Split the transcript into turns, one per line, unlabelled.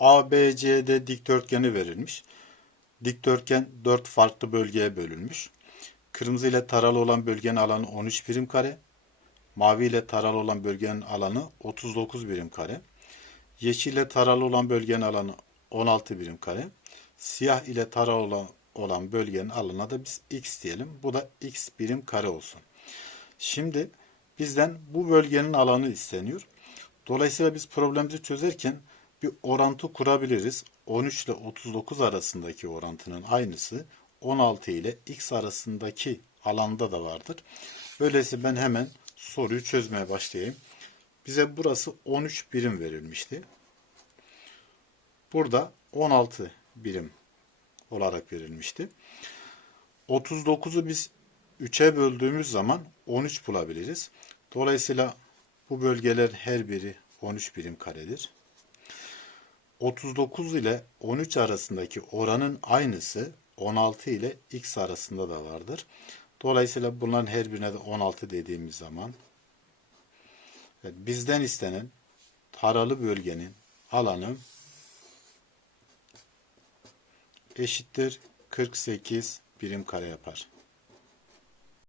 ABCD dikdörtgeni verilmiş. Dikdörtgen 4 farklı bölgeye bölünmüş. Kırmızı ile taralı olan bölgenin alanı 13 birim kare. Mavi ile taralı olan bölgenin alanı 39 birim kare. Yeşil ile taralı olan bölgenin alanı 16 birim kare. Siyah ile taralı olan, olan bölgenin alanına da biz x diyelim. Bu da x birim kare olsun. Şimdi bizden bu bölgenin alanı isteniyor. Dolayısıyla biz problemimizi çözerken bir orantı kurabiliriz. 13 ile 39 arasındaki orantının aynısı 16 ile x arasındaki alanda da vardır. Öyleyse ben hemen soruyu çözmeye başlayayım. Bize burası 13 birim verilmişti. Burada 16 birim olarak verilmişti. 39'u biz 3'e böldüğümüz zaman 13 bulabiliriz. Dolayısıyla bu bölgeler her biri 13 birim karedir. 39 ile 13 arasındaki oranın aynısı 16 ile x arasında da vardır. Dolayısıyla bunların her birine de 16 dediğimiz zaman bizden istenen taralı bölgenin alanı eşittir 48 birim kare yapar.